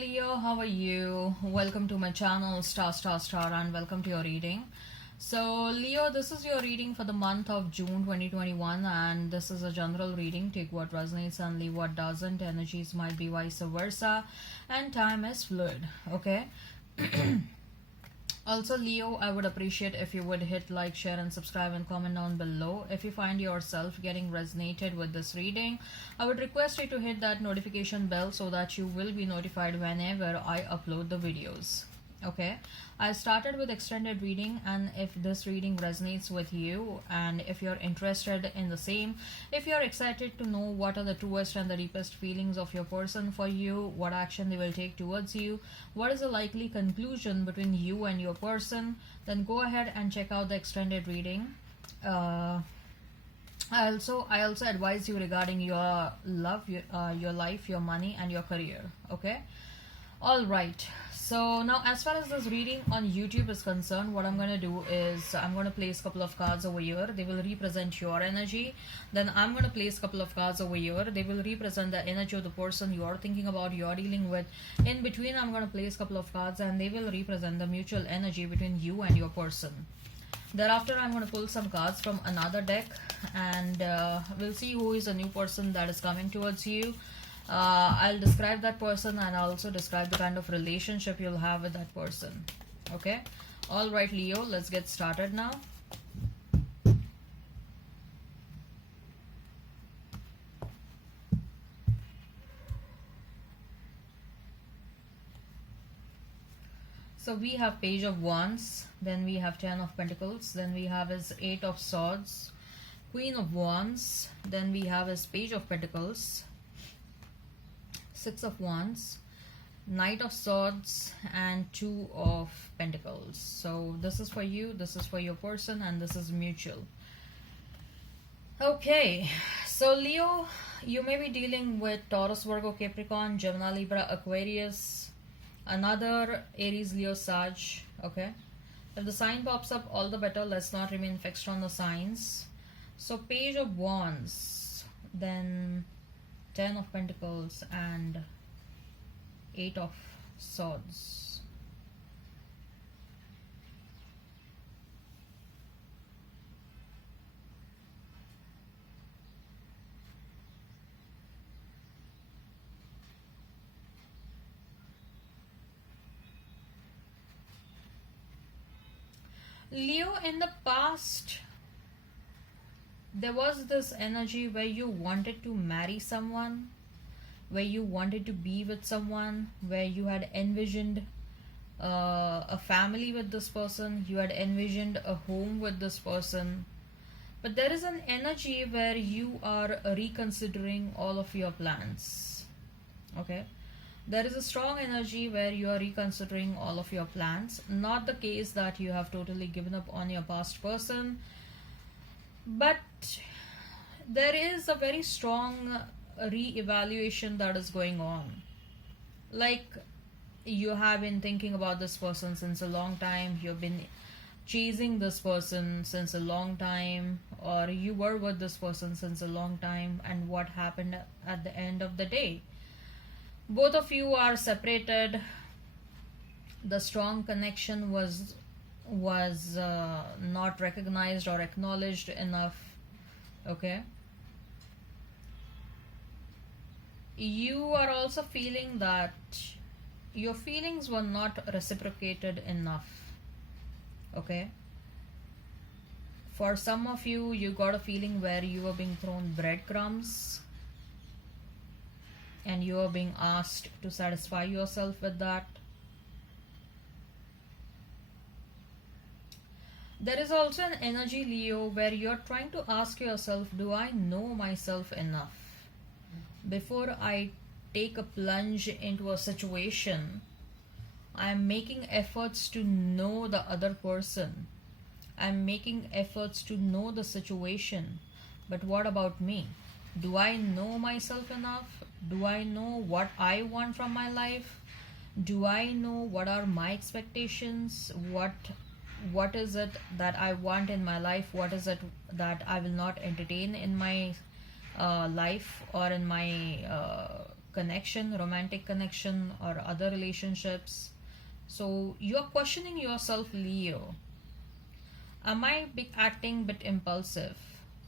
Leo, how are you? Welcome to my channel Star and welcome to your reading. So Leo, this is your reading for the month of June 2021 and this is a general reading. Take what resonates and leave what doesn't. Energies might be vice versa and time is fluid, okay? Also, Leo, I would appreciate if you would hit like, share, and subscribe and comment down below. If you find yourself getting resonated with this reading, I would request you to hit that notification bell so that you will be notified whenever I upload the videos. Okay, I started with extended reading, and if this reading resonates with you and if you're interested in the same, if you're excited to know what are the truest and the deepest feelings of your person for you, what action they will take towards you, what is the likely conclusion between you and your person, then go ahead and check out the extended reading. I also advise you regarding your love, your life, your money, and your career. Okay, all right. So now as far as this reading on YouTube is concerned, what I'm going to do is I'm going to place a couple of cards over here. They will represent your energy. Then I'm going to place a couple of cards over here. They will represent the energy of the person you're thinking about, you're dealing with. In between, I'm going to place a couple of cards and they will represent the mutual energy between you and your person. Thereafter, I'm going to pull some cards from another deck and we'll see who is a new person that is coming towards you. I'll describe that person and I'll also describe the kind of relationship you'll have with that person. Okay, all right, Leo, let's get started now. So we have Page of Wands, then we have Ten of Pentacles, then we have his Eight of Swords, Queen of Wands, then we have his Page of Pentacles, Six of Wands, Knight of Swords, and Two of Pentacles. So this is for you, this is for your person, and this is mutual. Okay, so Leo, you may be dealing with Taurus, Virgo, Capricorn, Gemini, Libra, Aquarius, another Aries, Leo, Sag. Okay, if the sign pops up, all the better. Let's not remain fixed on the signs. So Page of Wands, then Ten of Pentacles and Eight of Swords. Leo, in the past, there was this energy where you wanted to marry someone, where you wanted to be with someone, where you had envisioned a family with this person, you had envisioned a home with this person. But there is an energy where you are reconsidering all of your plans. Okay, there is a strong energy where you are reconsidering all of your plans. Not the case that you have totally given up on your past person, but there is a very strong re-evaluation that is going on. Like, you have been thinking about this person since a long time, you've been chasing this person since a long time, or you were with this person since a long time, and what happened at the end of the day? Both of you are separated. The strong connection was not recognized or acknowledged enough. Okay, you are also feeling that your feelings were not reciprocated enough. Okay, for some of you, you got a feeling where you were being thrown breadcrumbs and you are being asked to satisfy yourself with that. There is also an energy, Leo, where you're trying to ask yourself, do I know myself enough? Before I take a plunge into a situation, I'm making efforts to know the other person. I'm making efforts to know the situation. But what about me? Do I know myself enough? Do I know what I want from my life? Do I know what are my expectations? What is it that I want in my life? What is it that I will not entertain in my life or in my connection, romantic connection, or other relationships. So you're questioning yourself, Leo. Am I acting a bit impulsive?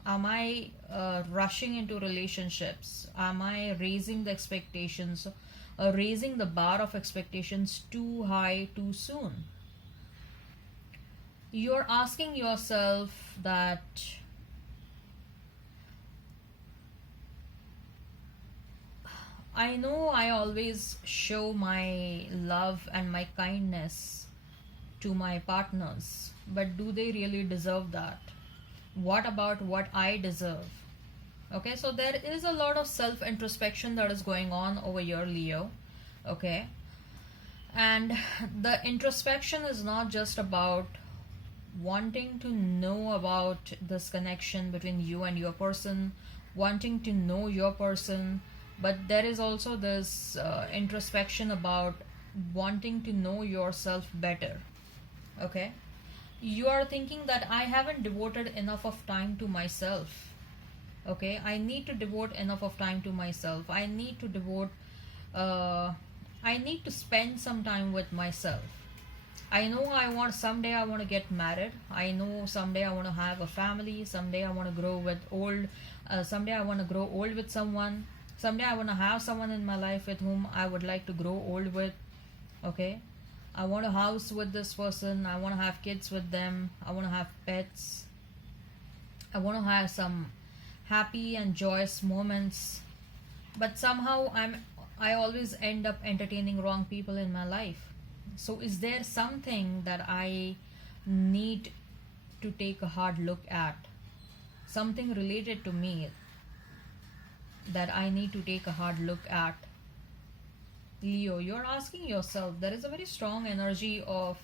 Am I rushing into relationships? Am I raising the expectations, raising the bar of expectations too high too soon? You're asking yourself that I know I always show my love and my kindness to my partners, but do they really deserve that? What about what I deserve? Okay, so there is a lot of self introspection that is going on over here, Leo. Okay, and the introspection is not just about wanting to know about this connection between you and your person, wanting to know your person, but there is also this introspection about wanting to know yourself better. Okay, you are thinking that I haven't devoted enough of time to myself. Okay, I need to devote enough of time to myself. Uh, I need to spend some time with myself. I know someday I want to get married. I know someday I want to have a family. Someday I want to grow with old. Someday I want to grow old with someone. Someday I want to have someone in my life with whom I would like to grow old with. Okay, I want a house with this person. I want to have kids with them. I want to have pets. I want to have some happy and joyous moments. But somehow I always end up entertaining wrong people in my life. So is there something that I need to take a hard look at? Something related to me that I need to take a hard look at? Leo, you're asking yourself, there is a very strong energy of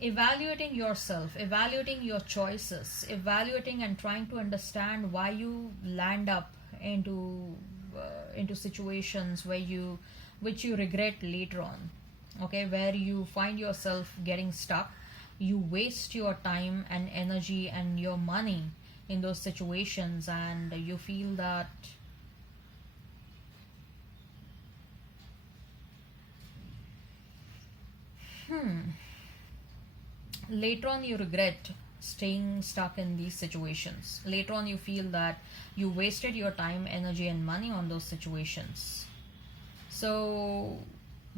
evaluating yourself, evaluating your choices, evaluating and trying to understand why you land up into situations which you regret later on. Okay, where you find yourself getting stuck, you waste your time and energy and your money in those situations, and you feel that later on you regret staying stuck in these situations. Later on you feel that you wasted your time, energy, and money on those situations. So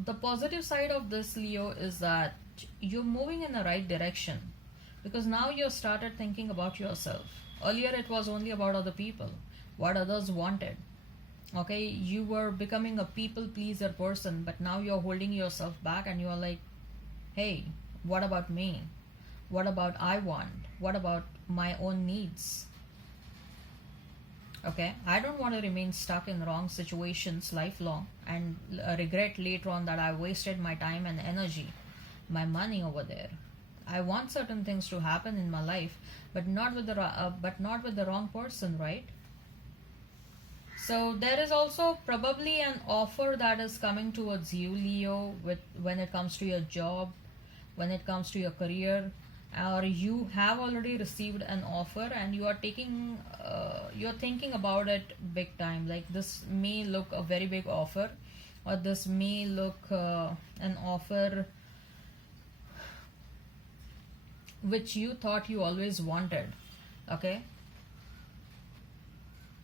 the positive side of this, Leo, is that you're moving in the right direction, because now you started thinking about yourself. Earlier it was only about other people, what others wanted. Okay, you were becoming a people pleaser person, but now you're holding yourself back and you're like, hey, what about me? What about I want? What about my own needs? Okay, I don't want to remain stuck in wrong situations lifelong and regret later on that I wasted my time and energy, my money over there. I want certain things to happen in my life, but not with the wrong person, right? So there is also probably an offer that is coming towards you, Leo, with when it comes to your job, when it comes to your career, or you have already received an offer and you're thinking about it big time. Like this may look a very big offer, or this may look an offer which you thought you always wanted. Okay,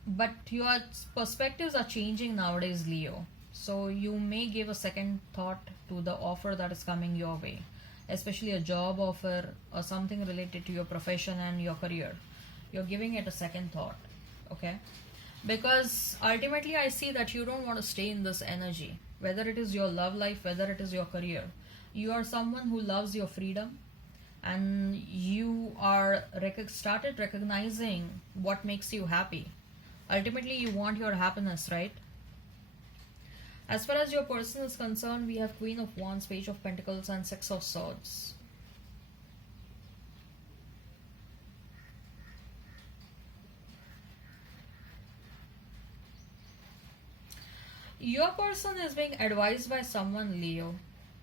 but your perspectives are changing nowadays, Leo. So you may give a second thought to the offer that is coming your way, especially a job offer or something related to your profession and your career. You're giving it a second thought. Okay, because ultimately I see that you don't want to stay in this energy, whether it is your love life, whether it is your career. You are someone who loves your freedom, and you are started recognizing what makes you happy. Ultimately you want your happiness, right? As far as your person is concerned, we have Queen of Wands, Page of Pentacles, and Six of Swords. Your person is being advised by someone, Leo,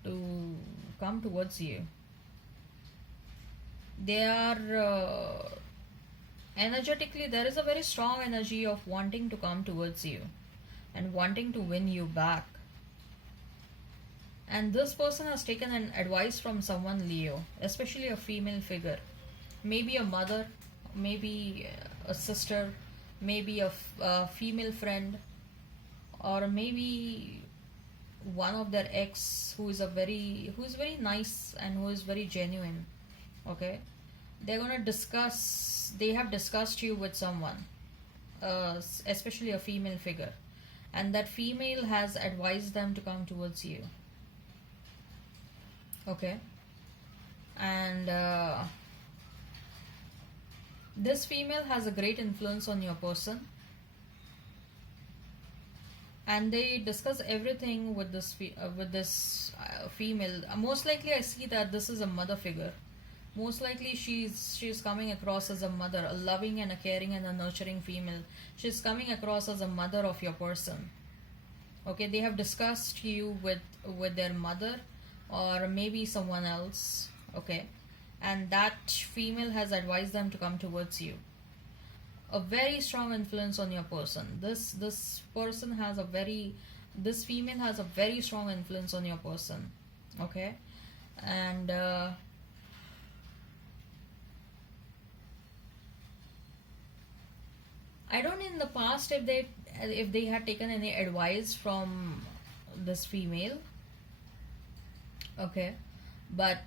to come towards you. They are energetically, there is a very strong energy of wanting to come towards you. and wanting to win you back. And this person has taken an advice from someone, Leo, especially a female figure. Maybe a mother, maybe a sister, maybe a female friend, or maybe one of their ex who is very nice and who is very genuine. Okay, they have discussed you with someone, especially a female figure, and that female has advised them to come towards you. Okay, and this female has a great influence on your person, and they discuss everything with this female. Most likely I see that this is a mother figure. Most likely she's coming across as a mother, a loving and a caring and a nurturing female. She's coming across as a mother of your person. Okay, they have discussed you with their mother or maybe someone else. Okay, and that female has advised them to come towards you. A very strong influence on your person. This female has a very strong influence on your person. Okay, and I don't know in the past if they had taken any advice from this female. Okay, but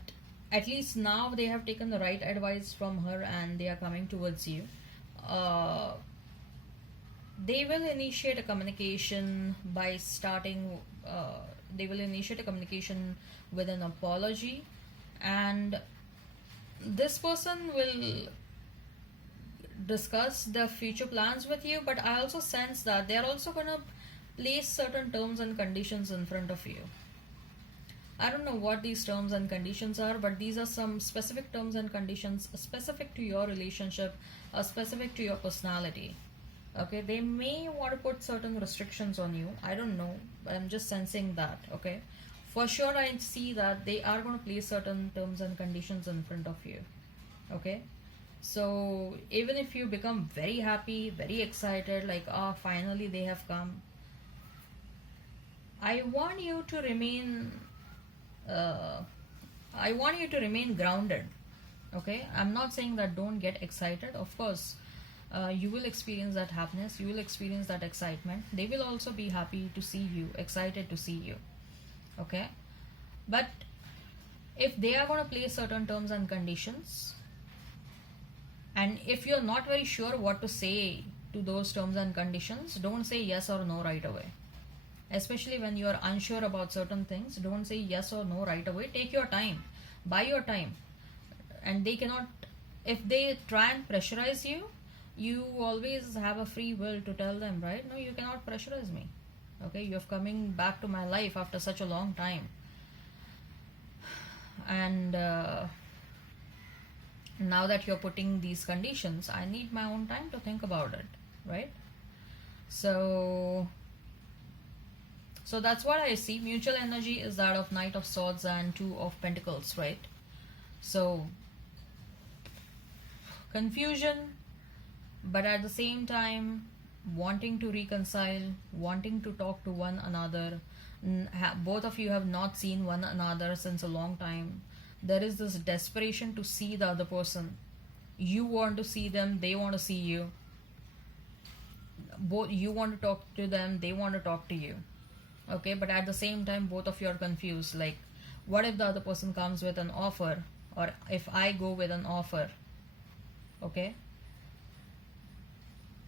at least now they have taken the right advice from her and they are coming towards you. uh, they will initiate a communication by starting they will initiate a communication with an apology, and this person will discuss their future plans with you, but I also sense that they are also going to place certain terms and conditions in front of you. I don't know what these terms and conditions are, but these are some specific terms and conditions specific to your relationship, specific to your personality. Okay, they may want to put certain restrictions on you. I don't know, but I'm just sensing that. Okay, for sure, I see that they are going to place certain terms and conditions in front of you. Okay, so even if you become very happy, very excited, like, ah, finally they have come, I want you to remain uh, I want you to remain grounded. Okay, I'm not saying that don't get excited. Of course, you will experience that happiness, you will experience that excitement. They will also be happy to see you, excited to see you. Okay, but if they are going to place certain terms and conditions, and if you're not very sure what to say to those terms and conditions, don't say yes or no right away. Especially when you are unsure about certain things, don't say yes or no right away. Take your time, buy your time. And they cannot, if they try and pressurize you, you always have a free will to tell them, right? No, you cannot pressurize me. Okay, you're coming back to my life after such a long time, and now that you're putting these conditions, I need my own time to think about it, right? So that's what I see. Mutual energy is that of Knight of Swords and Two of Pentacles, right? So confusion, but at the same time wanting to reconcile, wanting to talk to one another. Both of you have not seen one another since a long time. There is this desperation to see the other person. You want to see them, they want to see you. Both you want to talk to them, they want to talk to you. Okay, but at the same time both of you are confused, like, what if the other person comes with an offer, or if I go with an offer? Okay,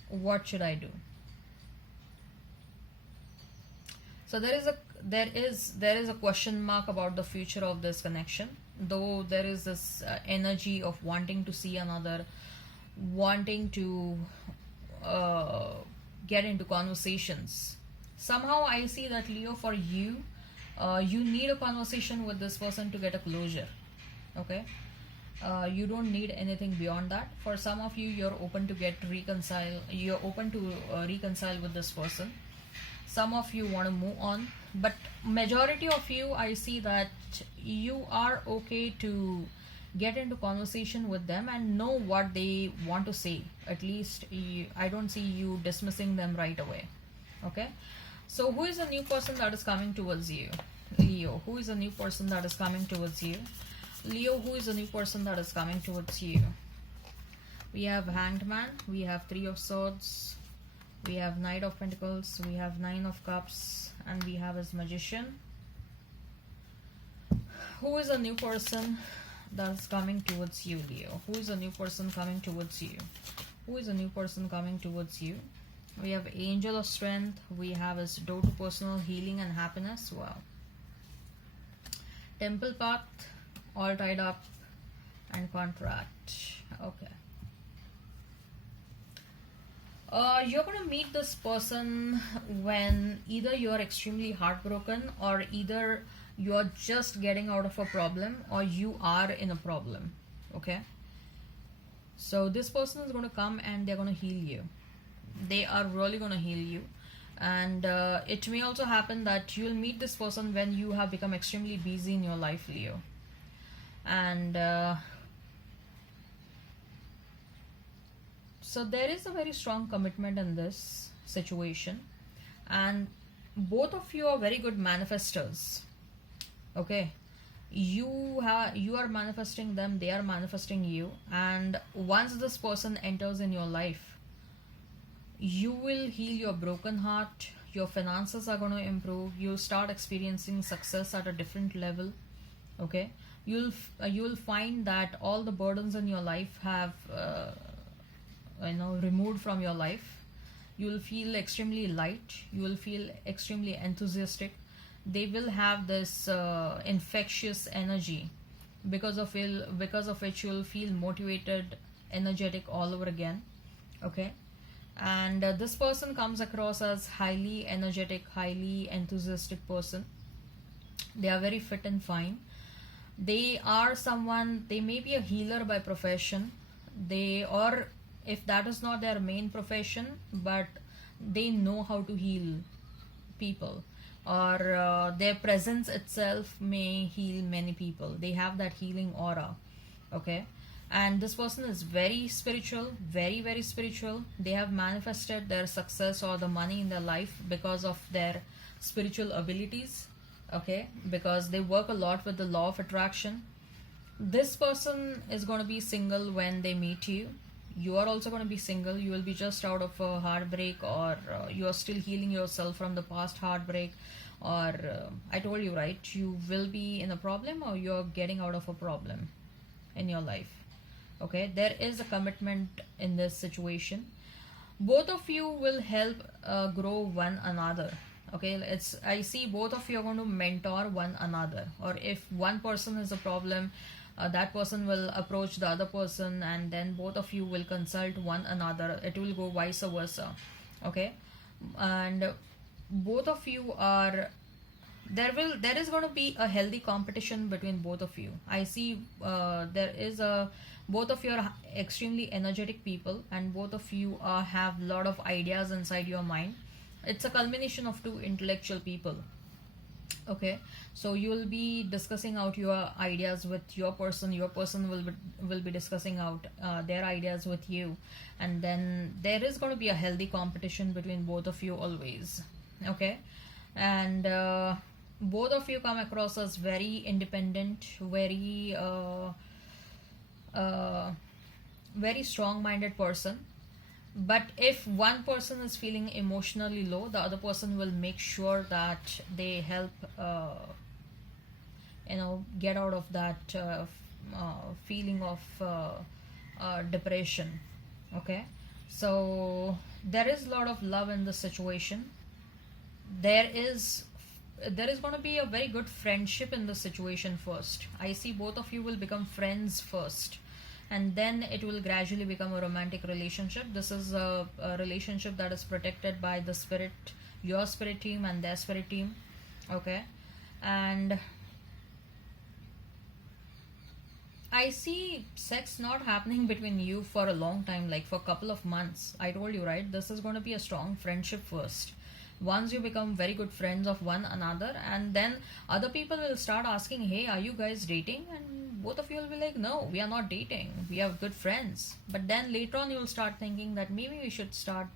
what should I do? So there is a question mark about the future of this connection, though there is this energy of wanting to see another, wanting to get into conversations. Somehow I see that, Leo, for you, you need a conversation with this person to get a closure. Okay, you don't need anything beyond that. For some of you, you're open to reconcile with this person. Some of you want to move on, but majority of you, I see that you are okay to get into conversation with them and know what they want to say. At least I don't see you dismissing them right away. Okay, So who is a new person that is coming towards you? Leo, who is a new person that is coming towards you? Leo, who is a new person that is coming towards you? We have Hanged Man, we have Three of Swords, we have Knight of Pentacles, we have Nine of Cups, and we have his Magician. Who is a new person that's coming towards you, Leo? Who is a new person coming towards you? Who is a new person coming towards you? We have Angel of Strength. We have his door to personal healing and happiness. Wow. Temple Path, all tied up, and contract. Okay. You're going to meet this person when either you're extremely heartbroken, or either you're just getting out of a problem, or you are in a problem. Okay. So this person is going to come and they're going to heal you. They are really going to heal you. And it may also happen that you'll meet this person when you have become extremely busy in your life, Leo. And so there is a very strong commitment in this situation, and both of you are very good manifestors. Okay, you are manifesting them, they are manifesting you, and once this person enters in your life, you will heal your broken heart, your finances are going to improve, you'll start experiencing success at a different level. Okay, you'll find that all the burdens in your life have removed from your life. You will feel extremely light, you will feel extremely enthusiastic. They will have this infectious energy, because of which you will feel motivated, energetic all over again. Okay, and this person comes across as highly energetic, highly enthusiastic person. They are very fit and fine. They may be a healer by profession, or if that is not their main profession, but they know how to heal people, or their presence itself may heal many people. They have that healing aura. Okay, and this person is very spiritual, very, very spiritual. They have manifested their success or the money in their life because of their spiritual abilities. Okay, because they work a lot with the law of attraction. This person is going to be single when they meet you. You are also going to be single. You will be just out of a heartbreak, or you are still healing yourself from the past heartbreak, or I told you, right, you will be in a problem, or you're getting out of a problem in your life. Okay, there is a commitment in this situation. Both of you will help grow one another. Okay, I see both of you are going to mentor one another, or if one person has a problem, that person will approach the other person, and then both of you will consult one another. It will go vice versa. Okay, and both of you are there is going to be a healthy competition between both of you. I see both of you are extremely energetic people, and both of you have a lot of ideas inside your mind. It's a culmination of two intellectual people. Okay, so you will be discussing out your ideas with your person. Your person will be discussing out their ideas with you, and then there is going to be a healthy competition between both of you always. Okay, and both of you come across as very independent, very strong-minded person. But if one person is feeling emotionally low, the other person will make sure that they help get out of that feeling of depression. Okay, so there is a lot of love in this situation. There is going to be a very good friendship in this situation first. I see both of you will become friends first, and then it will gradually become a romantic relationship. This is a relationship that is protected by the spirit, your spirit team and their spirit team. Okay, and I see sex not happening between you for a long time, like for a couple of months. I told you, right? This is going to be a strong friendship first. Once you become very good friends of one another, and then other people will start asking, hey, are you guys dating? And both of you will be like, no, we are not dating. We are good friends. But then later on, you'll start thinking that maybe we should start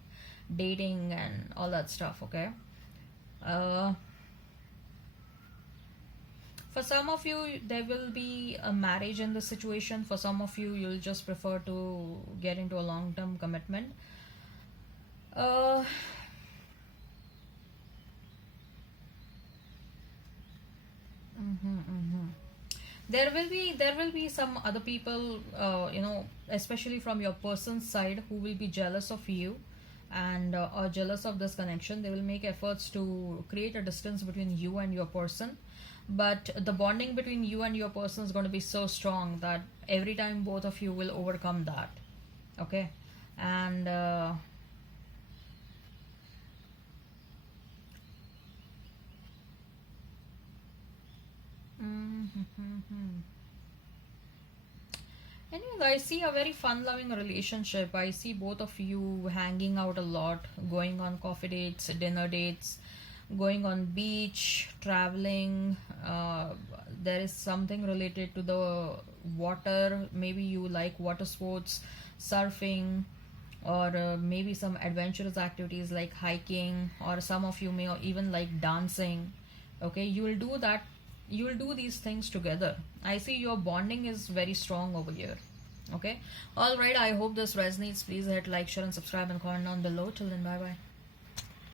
dating and all that stuff, okay? uh, for some of you there will be a marriage in this situation. For some of you, you'll just prefer to get into a long-term commitment. uh, mhm, mhm. There will be some other people, especially from your person's side, who will be jealous of you and are jealous of this connection. They will make efforts to create a distance between you and your person, but the bonding between you and your person is going to be so strong that every time both of you will overcome that. Okay. And mhm. Anyways, I see a very fun loving relationship. I see both of you hanging out a lot, going on coffee dates, dinner dates, going on beach, traveling. There is something related to the water. Maybe you like water sports, surfing, or maybe some adventurous activities like hiking, or some of you may even like dancing. Okay, you will do that. You will do these things together. I see your bonding is very strong over here. Okay, all right. I hope this resonates. Please hit like, share, and subscribe, and comment down below. Till then, bye bye.